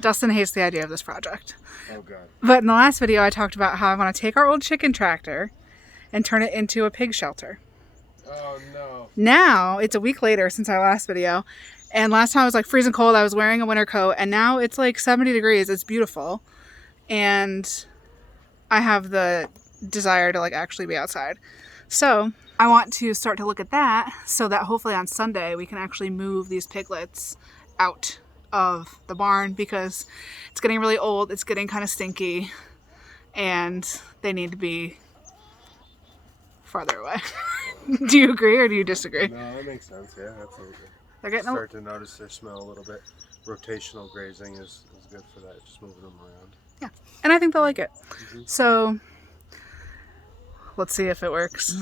Dustin hates the idea of this project. Oh, God. But in the last video, I talked about how I want to take our old chicken tractor and turn it into a pig shelter. Oh, no. Now, it's a week later since our last video. And last time I was like freezing cold. I was wearing a winter coat. And now it's like 70 degrees. It's beautiful. And I have the desire to like actually be outside. So I want to start to look at that so that hopefully on Sunday we can actually move these piglets out of the barn because it's getting really old. It's getting kind of stinky and they need to be farther away. Do you agree or do you disagree? No, that makes sense. Yeah, absolutely. They're getting Start to notice their smell a little bit. Rotational grazing is good for that, just moving them around. Yeah, and I think they'll like it. Mm-hmm. So let's see if it works.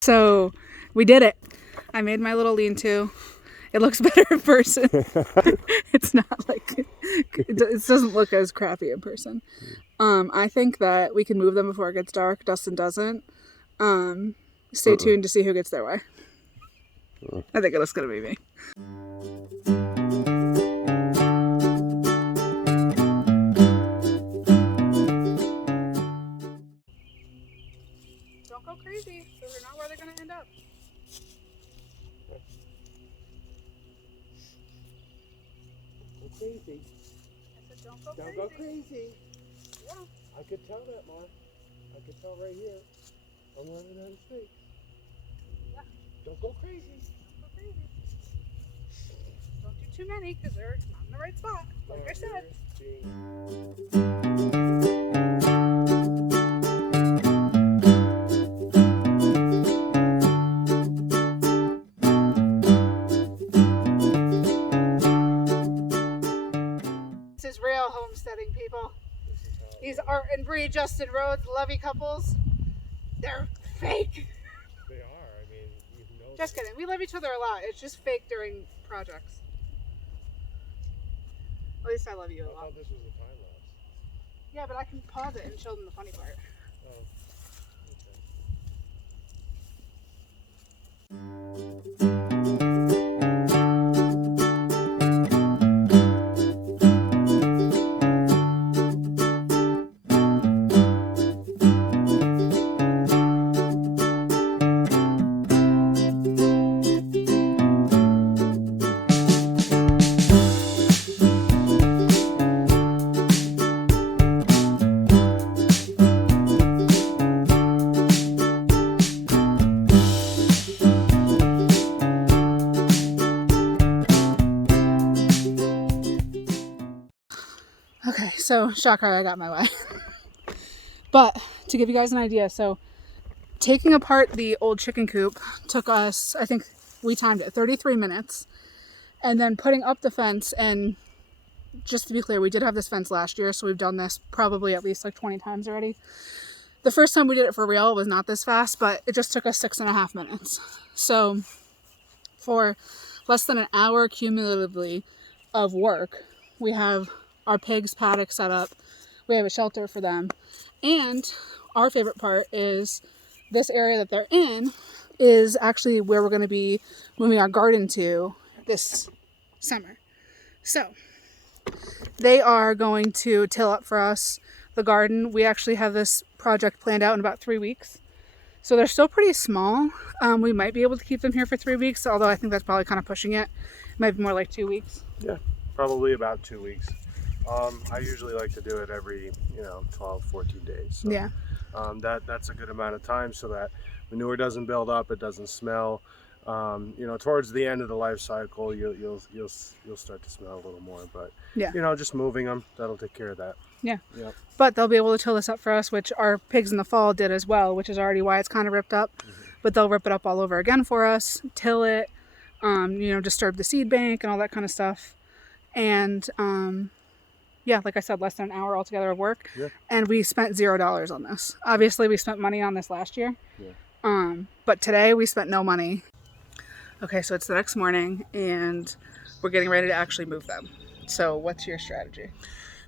So we did it. I made my little lean-to. It looks better in person. It's not like, it doesn't look as crappy in person. I think that we can move them before it gets dark. Dustin doesn't. Stay tuned to see who gets their way. I think it's going to be me. Don't go crazy. Those are not where they're going to end up. Crazy. I said don't Don't go crazy. Yeah. I could tell that, Mark. I could tell right here. I'm running out of space. Yeah. Don't go crazy. Don't go crazy. Don't do too many because they're not in the right spot. Like I said. This is real homesteading, people. These Art and Bree, Justin Rhodes, lovey couples, they're fake. They are. I mean, you know. Just kidding. We love each other a lot. It's just fake during projects. At least I love you a lot. I thought this was a time lapse. Yeah, but I can pause it and show them the funny part. Oh. Okay, so shocker, I got my way. But to give you guys an idea, so taking apart the old chicken coop took us, I think we timed it, 33 minutes. And then putting up the fence, and just to be clear, we did have this fence last year, so we've done this probably at least like 20 times already. The first time we did it for real was not this fast, but it just took us 6.5 minutes. So for less than an hour cumulatively of work, we have our pigs' paddock set up. We have a shelter for them. And our favorite part is this area that they're in is actually where we're going to be moving our garden to this summer. So they are going to till up for us the garden. We actually have this project planned out in about 3 weeks. So they're still pretty small. We might be able to keep them here for 3 weeks, although I think that's probably kind of pushing it. It might be more like 2 weeks. Yeah, probably about 2 weeks. I usually like to do it every, 12, 14 days. So, yeah. That's a good amount of time so that manure doesn't build up, it doesn't smell. Towards the end of the life cycle, you'll start to smell a little more. But yeah, just moving them, that'll take care of that. Yeah. Yep. But they'll be able to till this up for us, which our pigs in the fall did as well, which is already why it's kind of ripped up. Mm-hmm. But they'll rip it up all over again for us, till it, disturb the seed bank and all that kind of stuff. And yeah, like I said, less than an hour altogether of work. Yeah. And we spent $0 on this. Obviously, we spent money on this last year. Yeah. But today we spent no money. Okay, so it's the next morning and we're getting ready to actually move them. So what's your strategy?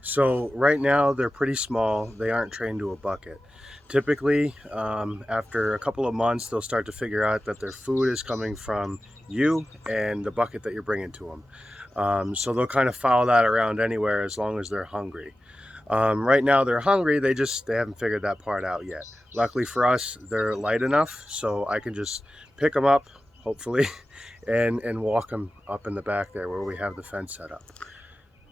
So right now they're pretty small. They aren't trained to a bucket. Typically, after a couple of months, they'll start to figure out that their food is coming from you and the bucket that you're bringing to them. So they'll kind of follow that around anywhere as long as they're hungry. Right now they're hungry, they haven't figured that part out yet. Luckily for us, they're light enough, so I can just pick them up, hopefully, and walk them up in the back there where we have the fence set up.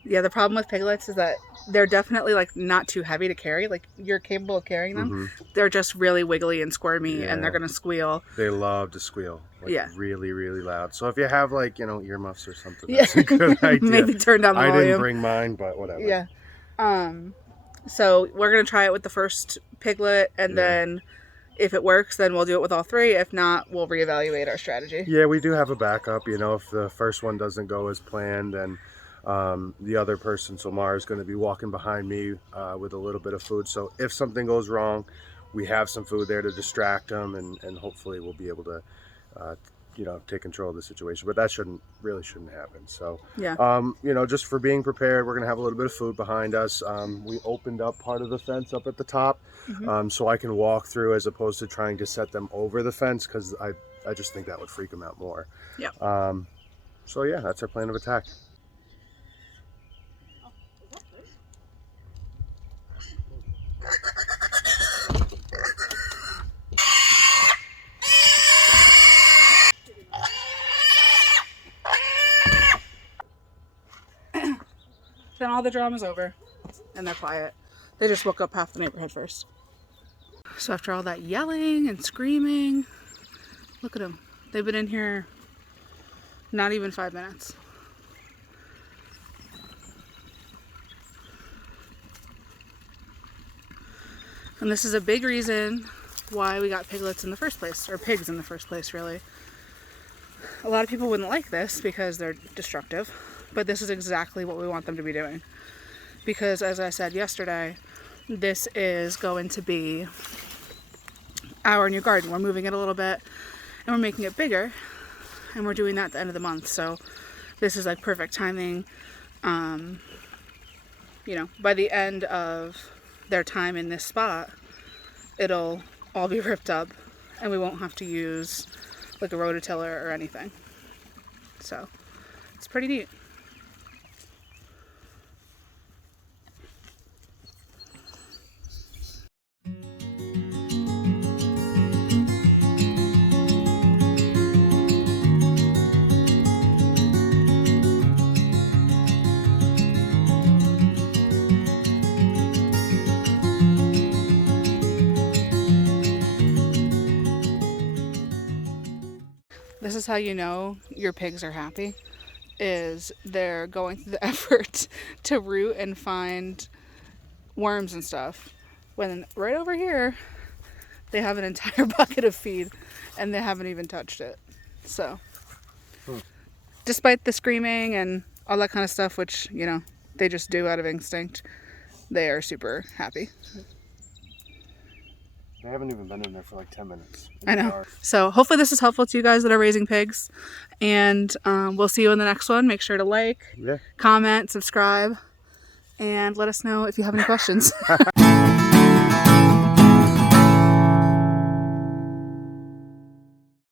Yeah, the problem with piglets is that they're definitely like not too heavy to carry. Like you're capable of carrying them. They're just really wiggly and squirmy, and they're gonna squeal. They love to squeal, like really, really loud. So if you have like earmuffs or something, Yeah, that's a good idea. maybe turn down the volume. I didn't bring mine, but whatever. Yeah. So we're gonna try it with the first piglet, and then if it works, then we'll do it with all three. If not, we'll reevaluate our strategy. Yeah, we do have a backup. If the first one doesn't go as planned, then the other person, so Mara, is going to be walking behind me with a little bit of food. So if something goes wrong, we have some food there to distract them, and hopefully we'll be able to take control of the situation. But that shouldn't happen. So just for being prepared, we're going to have a little bit of food behind us. We opened up part of the fence up at the top, so I can walk through as opposed to trying to set them over the fence, because I just think that would freak them out more. So yeah, that's our plan of attack. Then all the drama's over and they're quiet. They just woke up half the neighborhood first. So after all that yelling and screaming, look at them. They've been in here not even 5 minutes. And this is a big reason why we got piglets in the first place, or pigs in the first place, really. A lot of people wouldn't like this because they're destructive, but this is exactly what we want them to be doing. Because as I said yesterday, this is going to be our new garden. We're moving it a little bit and we're making it bigger, and we're doing that at the end of the month. So this is like perfect timing. By the end of their time in this spot, it'll all be ripped up and we won't have to use like a rototiller or anything. So it's pretty neat. This is how you know your pigs are happy, is they're going through the effort to root and find worms and stuff, when right over here they have an entire bucket of feed and they haven't even touched it. So despite the screaming and all that kind of stuff, which they just do out of instinct, they are super happy. They haven't even been in there for like 10 minutes. I know. So hopefully this is helpful to you guys that are raising pigs. And we'll see you in the next one. Make sure to like, comment, subscribe, and let us know if you have any questions.